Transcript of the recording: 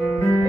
Thank mm -hmm. you.